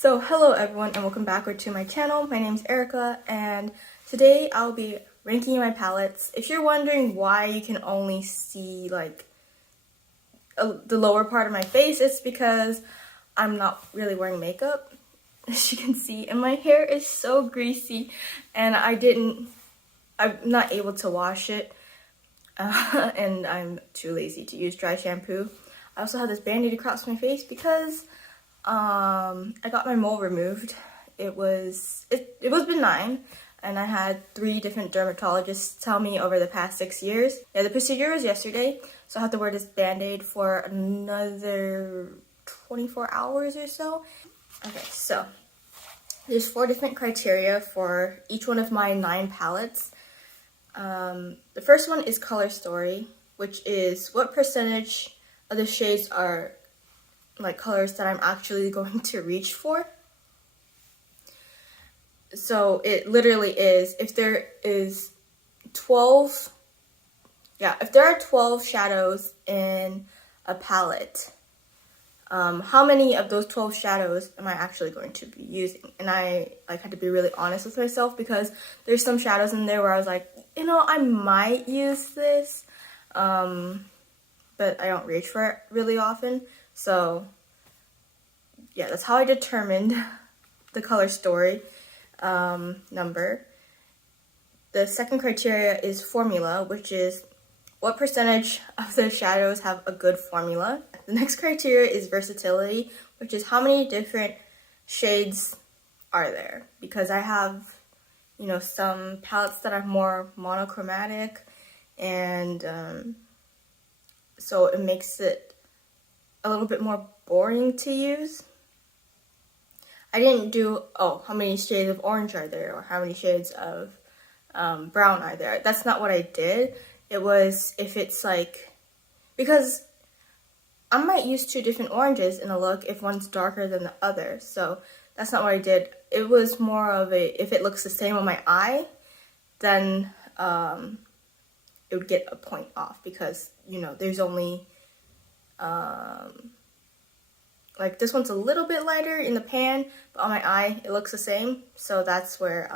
So hello everyone and welcome back to my channel. My name is Erica and today I'll be ranking my palettes. If you're wondering why you can only see like the lower part of my face, it's because I'm not really wearing makeup, as you can see, and my hair is so greasy and I'm not able to wash it and I'm too lazy to use dry shampoo. I also have this band-aid across my face because I got my mole removed. It was benign, and I had 3 different dermatologists tell me over the past 6 years. Yeah, the procedure was yesterday, so I have to wear this band-aid for another 24 hours or so. Okay, so there's 4 different criteria for each one of my 9 palettes. The first one is color story, which is what percentage of the shades are like colors that I'm actually going to reach for. So it literally is, if there are 12 shadows in a palette, how many of those 12 shadows am I actually going to be using? And I had to be really honest with myself because there's some shadows in there where I was like, I might use this, but I don't reach for it really often. So yeah, that's how I determined the color story number. The second criteria is formula, which is what percentage of the shadows have a good formula. The next criteria is versatility, which is how many different shades are there. Because I have, some palettes that are more monochromatic, and so it makes it a little bit more boring to use. I didn't do, how many shades of orange are there or how many shades of brown are there. That's not what I did. It was if it's like, because I might use 2 different oranges in a look if one's darker than the other. So that's not what I did. It was more of if it looks the same on my eye, then it would get a point off because, there's only, like this one's a little bit lighter in the pan, but on my eye it looks the same. So that's where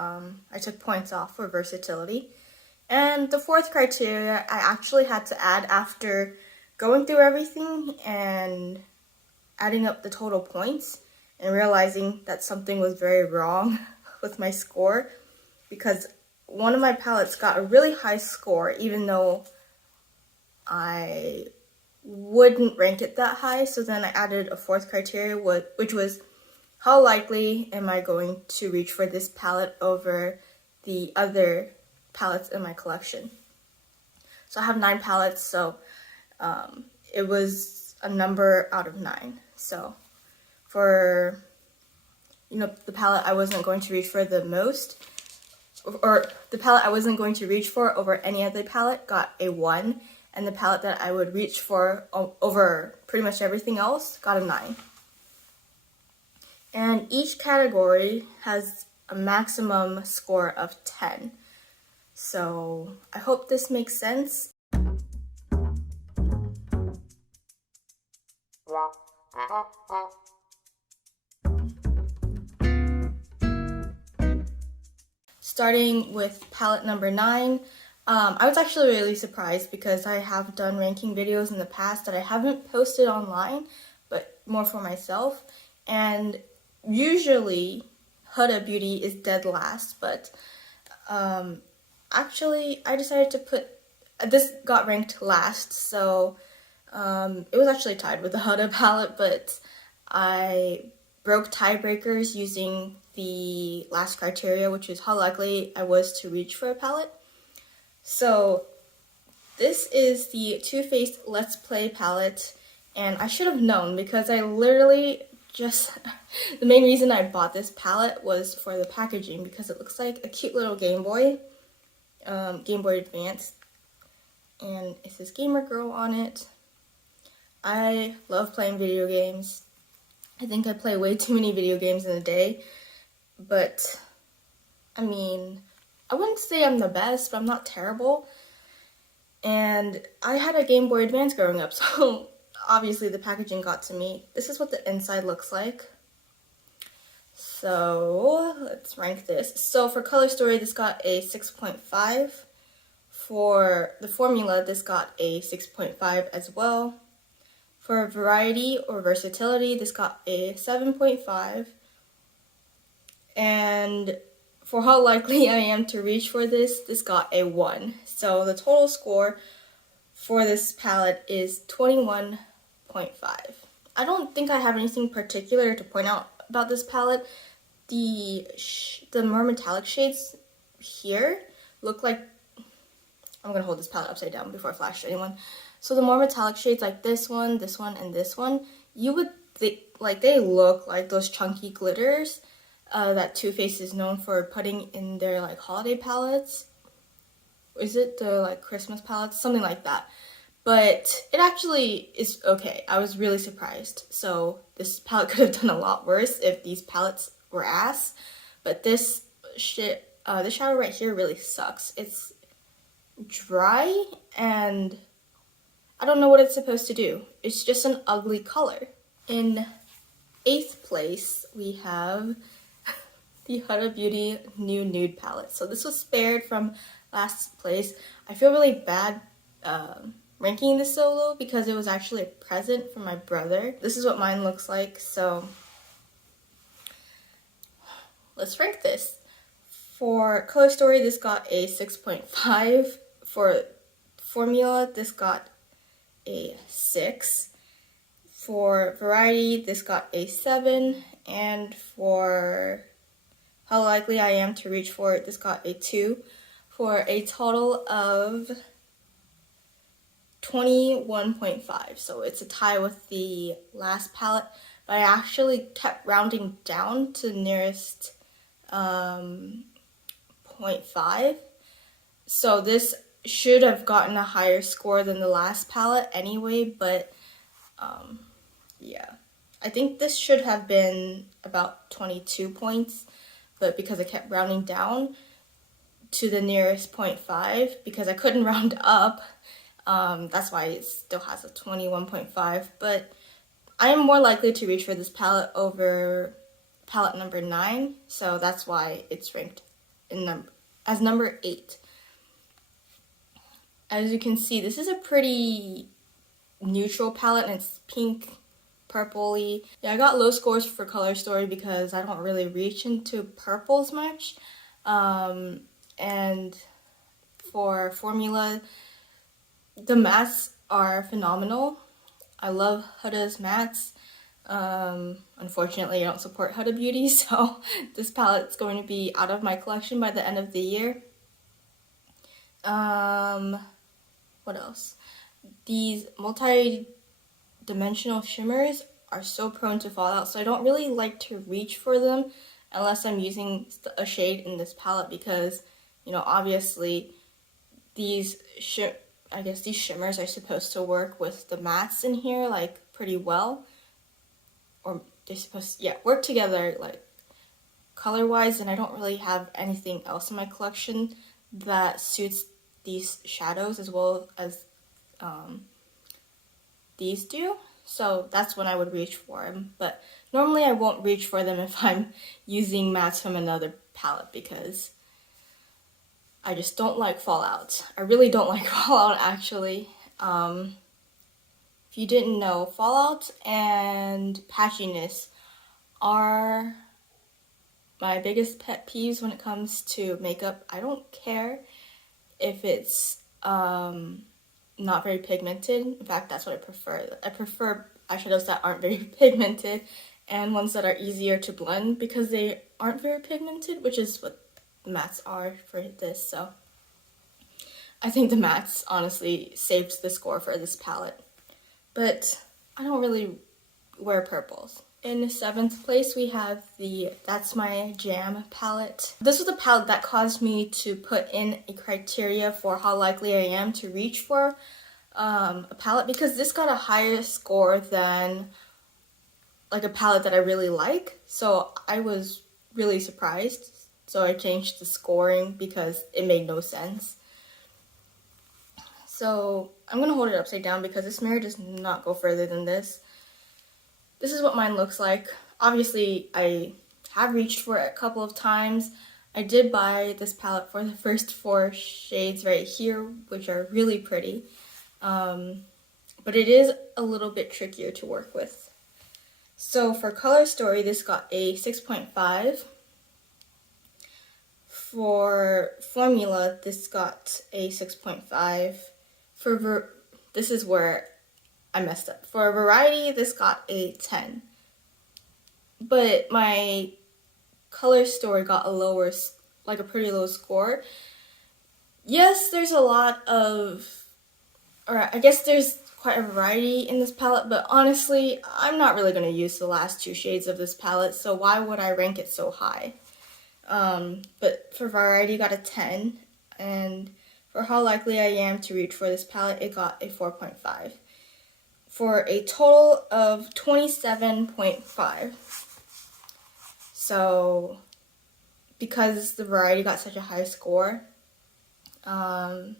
I took points off for versatility. And the 4th criteria I actually had to add after going through everything and adding up the total points and realizing that something was very wrong with my score, because one of my palettes got a really high score even though I wouldn't rank it that high. So then I added a 4th criteria, which was how likely am I going to reach for this palette over the other palettes in my collection. So I have 9 palettes, so it was a number out of 9. So for the palette I wasn't going to reach for the most, or the palette I wasn't going to reach for over any other palette, got a 1. And the palette that I would reach for over pretty much everything else got a 9. And each category has a maximum score of 10. So I hope this makes sense. Starting with palette number 9. I was actually really surprised because I have done ranking videos in the past that I haven't posted online, but more for myself. And usually Huda Beauty is dead last, but actually I decided to put, this got ranked last, so it was actually tied with the Huda palette, but I broke tiebreakers using the last criteria, which is how likely I was to reach for a palette. So this is the Too Faced Let's Play palette, and I should have known because I literally just, the main reason I bought this palette was for the packaging because it looks like a cute little Game Boy Advance, and it says Gamer Girl on it. I love playing video games. I think I play way too many video games in a day, but I mean, I wouldn't say I'm the best, but I'm not terrible. And I had a Game Boy Advance growing up, so obviously the packaging got to me. This is what the inside looks like. So let's rank this. So for Color Story, this got a 6.5. For the formula, this got a 6.5 as well. For variety or versatility, this got a 7.5. And for how likely I am to reach for this got a 1. So the total score for this palette is 21.5. I don't think I have anything particular to point out about this palette. The more metallic shades here look like, I'm going to hold this palette upside down before I flash to anyone. So the more metallic shades like this one, and this one, you would think, like, they look like those chunky glitters that Too Faced is known for putting in their, like, holiday palettes. Is it the, like, Christmas palettes? Something like that. But it actually is okay. I was really surprised. So this palette could have done a lot worse if these palettes were ass. But this shadow right here really sucks. It's dry and I don't know what it's supposed to do. It's just an ugly color. In 8th place, we have the Huda Beauty New Nude Palette. So this was spared from last place. I feel really bad ranking this so low because it was actually a present from my brother. This is what mine looks like, so let's rank this. For Color Story, this got a 6.5. For formula, this got a 6. For variety, this got a 7. And for how likely I am to reach for it, this got a 2. For a total of 21.5. So it's a tie with the last palette, but I actually kept rounding down to the nearest 0.5. So this should have gotten a higher score than the last palette anyway, but yeah. I think this should have been about 22 points, but because I kept rounding down to the nearest 0.5, because I couldn't round up, that's why it still has a 21.5, but I am more likely to reach for this palette over palette number 9, so that's why it's ranked as number 8. As you can see, this is a pretty neutral palette, and it's pink, purpley. Yeah, I got low scores for Color Story because I don't really reach into purples much. And for formula, the mattes are phenomenal. I love Huda's mattes. Unfortunately, I don't support Huda Beauty, so this palette's going to be out of my collection by the end of the year. What else? These multi-dimensional shimmers are so prone to fallout, so I don't really like to reach for them unless I'm using a shade in this palette because, you know, obviously these shimmers are supposed to work with the mattes in here, like, pretty well. Or they're supposed to, work together, like, color-wise, and I don't really have anything else in my collection that suits these shadows as well as these do. So that's when I would reach for them. But normally I won't reach for them if I'm using mattes from another palette because I just don't like fallout. I really don't like fallout, actually. If you didn't know, fallout and patchiness are my biggest pet peeves when it comes to makeup. I don't care if it's not very pigmented. In fact, that's what I prefer. I prefer eyeshadows that aren't very pigmented and ones that are easier to blend because they aren't very pigmented, which is what the mattes are for this. So I think the mattes honestly saved the score for this palette. But I don't really wear purples. In 7th place, we have the That's My Jam palette. This was a palette that caused me to put in a criteria for how likely I am to reach for a palette because this got a higher score than like a palette that I really like. So I was really surprised. So I changed the scoring because it made no sense. So I'm going to hold it upside down because this mirror does not go further than this. This is what mine looks like. Obviously, I have reached for it a couple of times. I did buy this palette for the first 4 shades right here, which are really pretty. But it is a little bit trickier to work with. So for Color Story, this got a 6.5. For Formula, this got a 6.5. This is where I messed up. For Variety, this got a 10. But my Color Story got a pretty low score. Yes, there's a lot of, or I guess there's quite a variety in this palette, but honestly, I'm not really going to use the last 2 shades of this palette, so why would I rank it so high? But for Variety, got a 10, and for how likely I am to reach for this palette, it got a 4.5, for a total of 27.5. So, because the Variety got such a high score, I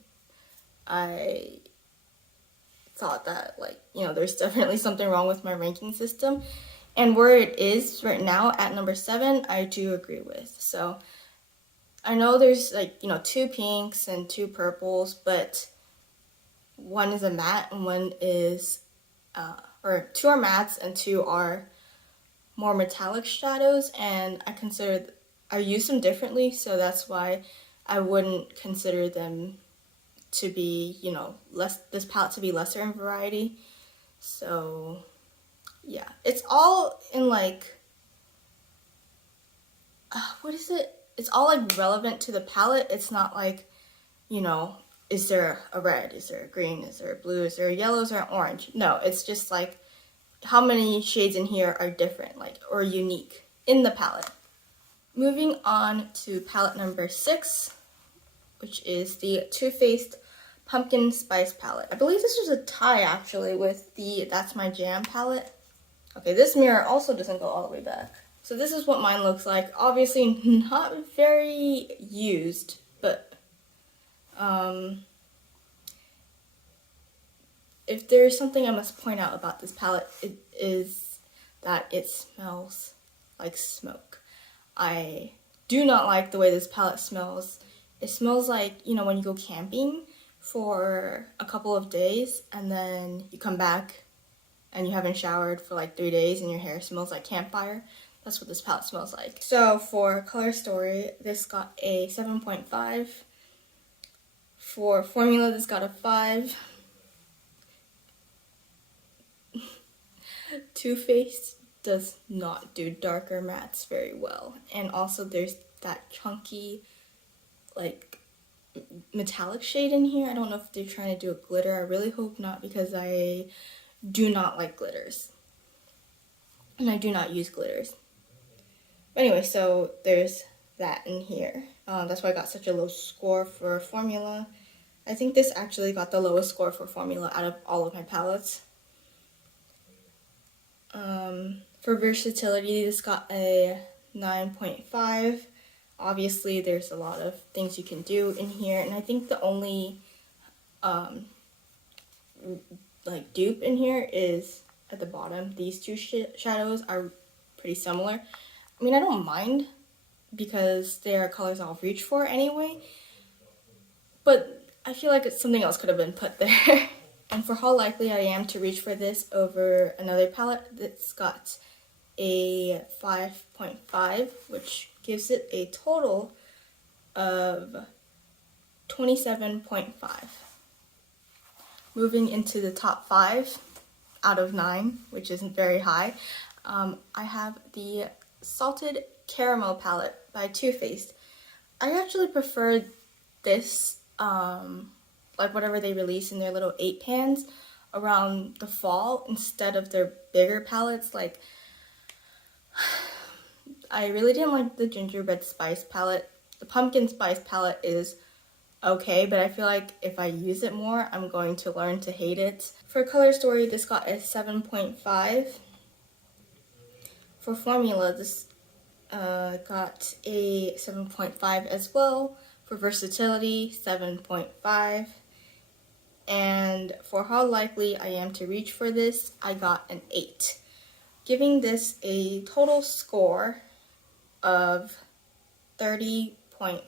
thought that, there's definitely something wrong with my ranking system. And where it is right now at number 7, I do agree with. So I know there's 2 pinks and 2 purples, but one is a matte and one is, or 2 are mattes and 2 are more metallic shadows. And I use them differently, so that's why I wouldn't consider them to be, this palette to be lesser in variety. So yeah, it's all in what is it? It's all relevant to the palette. It's not is there a red? Is there a green? Is there a blue? Is there a yellow? Is there an orange? No, it's just how many shades in here are different, or unique in the palette. Moving on to palette number 6, which is the Too Faced Pumpkin Spice palette. I believe this was a tie actually with the That's My Jam palette. Okay, this mirror also doesn't go all the way back. So this is what mine looks like. Obviously not very used, but if there's something I must point out about this palette, it is that it smells like smoke. I do not like the way this palette smells. It smells like, when you go camping for a couple of days and then you come back and you haven't showered for 3 days and your hair smells like campfire. That's what this palette smells like. So for Color Story, this got a 7.5. For Formula, this got a 5. Too Faced does not do darker mattes very well. And also there's that chunky, metallic shade in here. I don't know if they're trying to do a glitter. I really hope not, because I do not like glitters. And I do not use glitters. But anyway, so there's that in here. That's why I got such a low score for Formula. I think this actually got the lowest score for Formula out of all of my palettes. For Versatility, this got a 9.5. Obviously, there's a lot of things you can do in here, and I think the only dupe in here is at the bottom. These 2 shadows are pretty similar. I mean, I don't mind because they are colors I'll reach for anyway, but I feel like something else could have been put there. And for how likely I am to reach for this over another palette, that's got a 5.5, which gives it a total of 27.5. Moving into the top 5 out of 9, which isn't very high, I have the Salted Caramel palette by Too Faced. I actually prefer this, whatever they release in their little 8 pans around the fall instead of their bigger palettes. I really didn't like the Gingerbread Spice palette. The Pumpkin Spice palette is okay, but I feel like if I use it more, I'm going to learn to hate it. For Color Story, this got a 7.5. For Formula, this got a 7.5 as well. For Versatility, 7.5. And for how likely I am to reach for this, I got an 8. Giving this a total score of 30.5.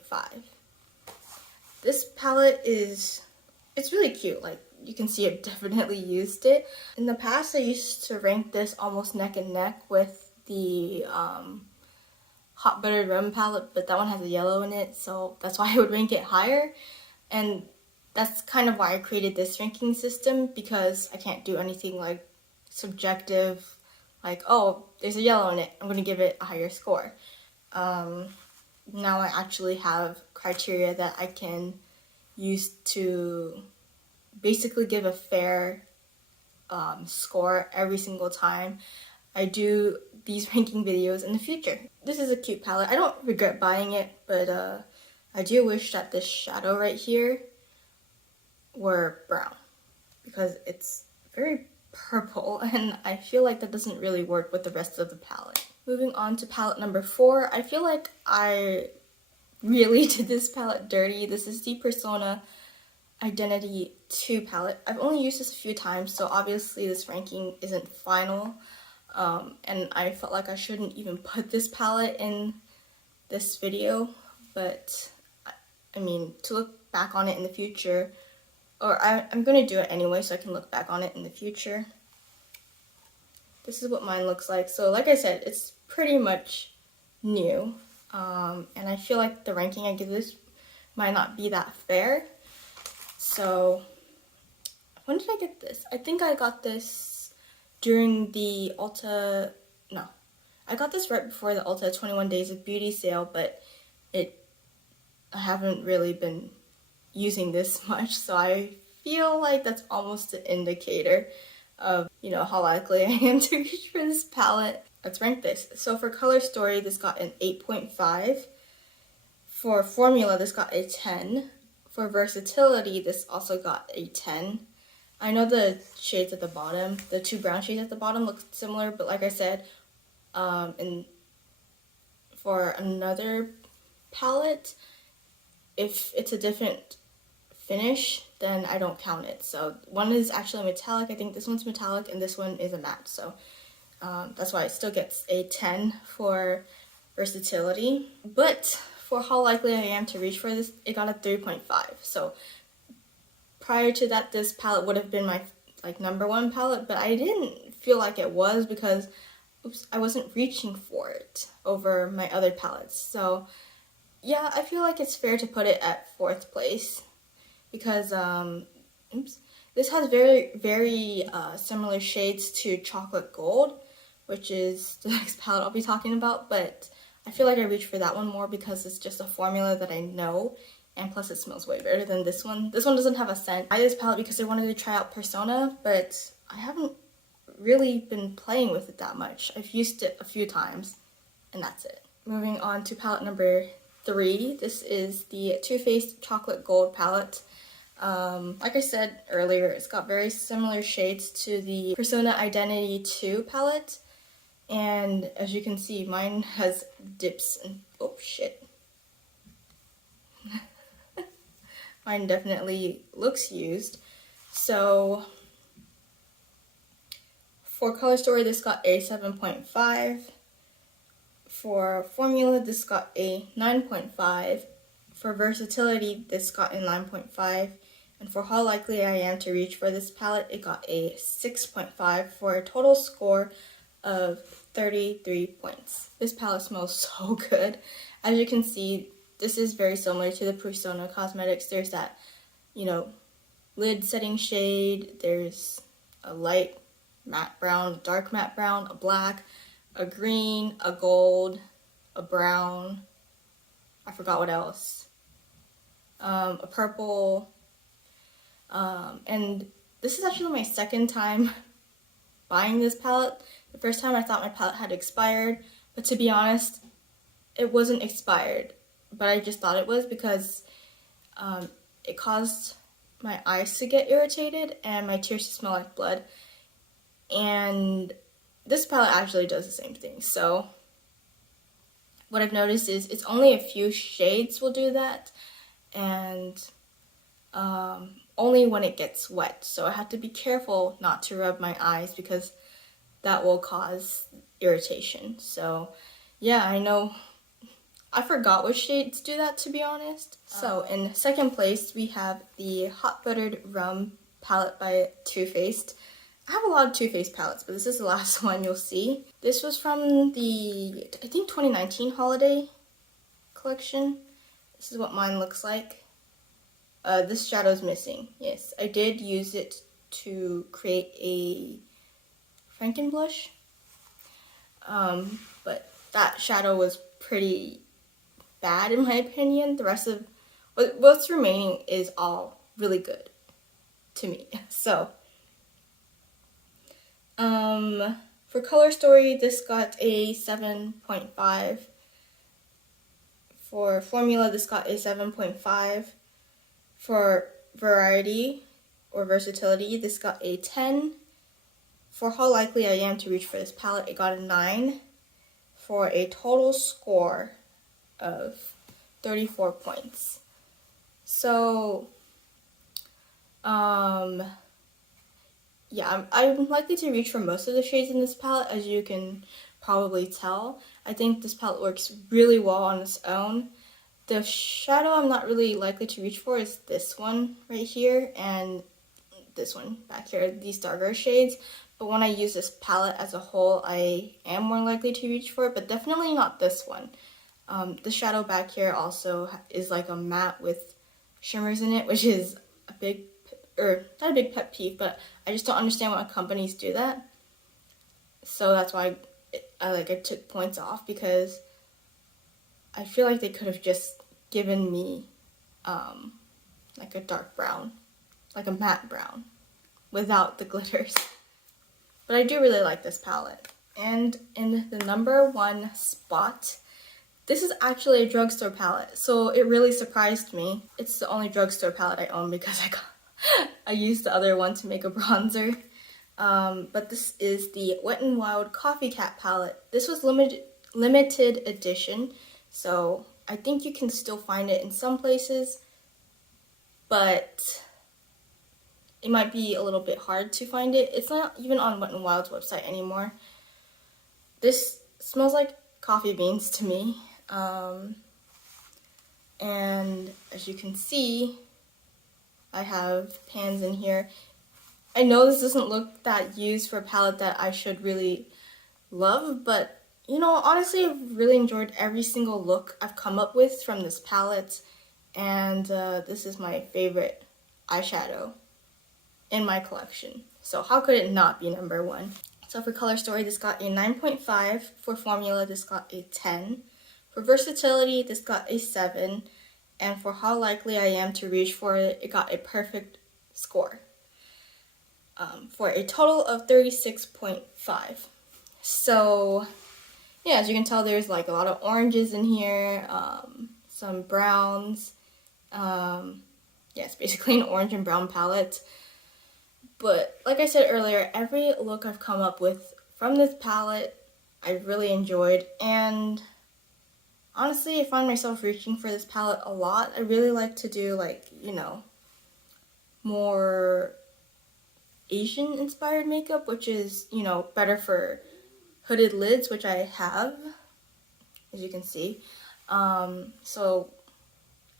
This palette it's really cute. Like, you can see I've definitely used it. In the past, I used to rank this almost neck and neck with the Hot Buttered Rum palette, but that one has a yellow in it, so that's why I would rank it higher. And that's kind of why I created this ranking system, because I can't do anything like subjective, like, oh, there's a yellow in it, I'm going to give it a higher score. Now I actually have criteria that I can use to basically give a fair score every single time I do these ranking videos in the future. This is a cute palette. I don't regret buying it, but I do wish that this shadow right here were brown, because it's very purple and I feel like that doesn't really work with the rest of the palette. Moving on to palette number 4, I feel like I really did this palette dirty. This is the Persona Identity 2 palette. I've only used this a few times, so obviously this ranking isn't final. And I felt like I shouldn't even put this palette in this video, but I mean, to look back on it in the future, or I'm going to do it anyway so I can look back on it in the future. This is what mine looks like. So like I said, it's pretty much new, and I feel like the ranking I give this might not be that fair. So when did I get this? I think I got this during the Ulta, no, I got this right before the Ulta 21 Days of Beauty sale, but I haven't really been using this much, so I feel like that's almost an indicator of, you know, how likely I am to reach for this palette. Let's rank this. So for Color Story, this got an 8.5. For Formula, this got a 10. For Versatility, this also got a 10. I know the shades at the bottom, the 2 brown shades at the bottom look similar, but like I said, and for another palette, if it's a different finish, then I don't count it. So one is actually metallic, I think this one's metallic, and this one is a matte. So that's why it still gets a 10 for Versatility. But for how likely I am to reach for this, it got a 3.5. So prior to that, this palette would have been my number 1 palette, but I didn't feel like it was because I wasn't reaching for it over my other palettes. So yeah, I feel like it's fair to put it at 4th place because this has very, very similar shades to Chocolate Gold, which is the next palette I'll be talking about, but I feel like I reach for that one more because it's just a formula that I know, and plus it smells way better than this one. This one doesn't have a scent. I buy this palette because I wanted to try out Persona, but I haven't really been playing with it that much. I've used it a few times, and that's it. Moving on to palette number 3. This is the Too Faced Chocolate Gold palette. Like I said earlier, it's got very similar shades to the Persona Identity 2 palette. And as you can see, mine has dips and, oh shit. Mine definitely looks used. So for Color Story, this got a 7.5. For Formula, this got a 9.5. For Versatility, this got a 9.5. And for how likely I am to reach for this palette, it got a 6.5 for a total score of 33 points. This palette smells so good. As you can see, this is very similar to the Persona Cosmetics. There's that, you know, lid setting shade. There's a light matte brown, dark matte brown, a black, a green, a gold, a brown. I forgot what else. A purple. And this is actually my second time buying this palette. The first time I thought my palette had expired, but to be honest, it wasn't expired, but I just thought it was because it caused my eyes to get irritated and my tears to smell like blood, and this palette actually does the same thing. So what I've noticed is it's only a few shades will do that, and only when it gets wet. So I have to be careful not to rub my eyes because that will cause irritation. So yeah, I know I forgot which shades do that, to be honest. So in second place, we have the Hot Buttered Rum palette by Too Faced. I have a lot of Too Faced palettes, but this is the last one you'll see. This was from the, I think, 2019 holiday collection. This is what mine looks like. This shadow's missing. Yes, I did use it to create a Franken blush. But that shadow was pretty bad in my opinion. The rest of what's remaining is all really good to me. So, for Color Story, this got a 7.5. For Formula, this got a 7.5. For Variety or Versatility, this got a 10. For How Likely I Am to Reach for This palette, it got a 9. For a total score of 34 points. So, yeah, I'm likely to reach for most of the shades in this palette, as you can probably tell. I think this palette works really well on its own. The shadow I'm not really likely to reach for is this one right here and this one back here, these darker shades. But when I use this palette as a whole, I am more likely to reach for it, but definitely not this one. The shadow back here also is like a matte with shimmers in it, which is a big, or not a big pet peeve, but I just don't understand why companies do that. So that's why I took points off, because I feel like they could have just given me like a dark brown, like a matte brown, without the glitters. But I do really like this palette. And in the number 1 spot, this is actually a drugstore palette, so it really surprised me. It's the only drugstore palette I own because I used the other one to make a bronzer. But this is the Wet n Wild Coffee Cat palette. This was limited edition, so I think you can still find it in some places, but it might be a little bit hard to find it. It's not even on Wet n Wild's website anymore. This smells like coffee beans to me. And as you can see, I have pans in here. I know this doesn't look that used for a palette that I should really love, but you know, honestly, I've really enjoyed every single look I've come up with from this palette, and this is my favorite eyeshadow in my collection. So how could it not be number 1? So for Color Story, this got a 9.5. For Formula, this got a 10. For Versatility, this got a 7. And for How Likely I Am to Reach for It, it got a perfect score. For a total of 36.5. So, yeah, as you can tell, there's like a lot of oranges in here, some browns. Yeah, it's basically an orange and brown palette. But like I said earlier, every look I've come up with from this palette, I really enjoyed. And honestly, I find myself reaching for this palette a lot. I really like to do, like, you know, more Asian inspired makeup, which is, you know, better for hooded lids, which I have, as you can see. So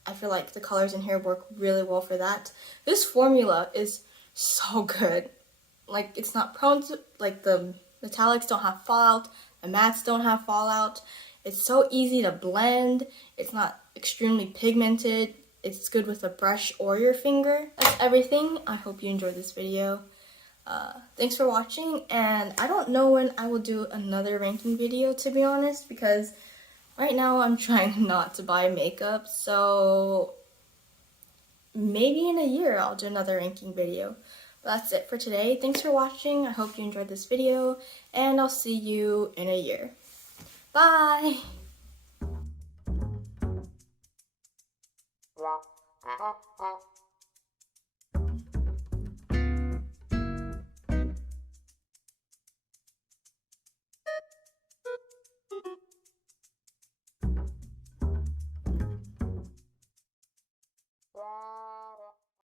I feel like the colors in here work really well for that. This formula is so good. Like, it's not prone to, like, the metallics don't have fallout, the mattes don't have fallout. It's so easy to blend. It's not extremely pigmented. It's good with a brush or your finger. That's everything. I hope you enjoyed this video. Thanks for watching, and I don't know when I will do another ranking video, to be honest, because right now I'm trying not to buy makeup, so maybe in a year I'll do another ranking video. But that's it for today. Thanks for watching. I hope you enjoyed this video, and I'll see you in a year. Bye!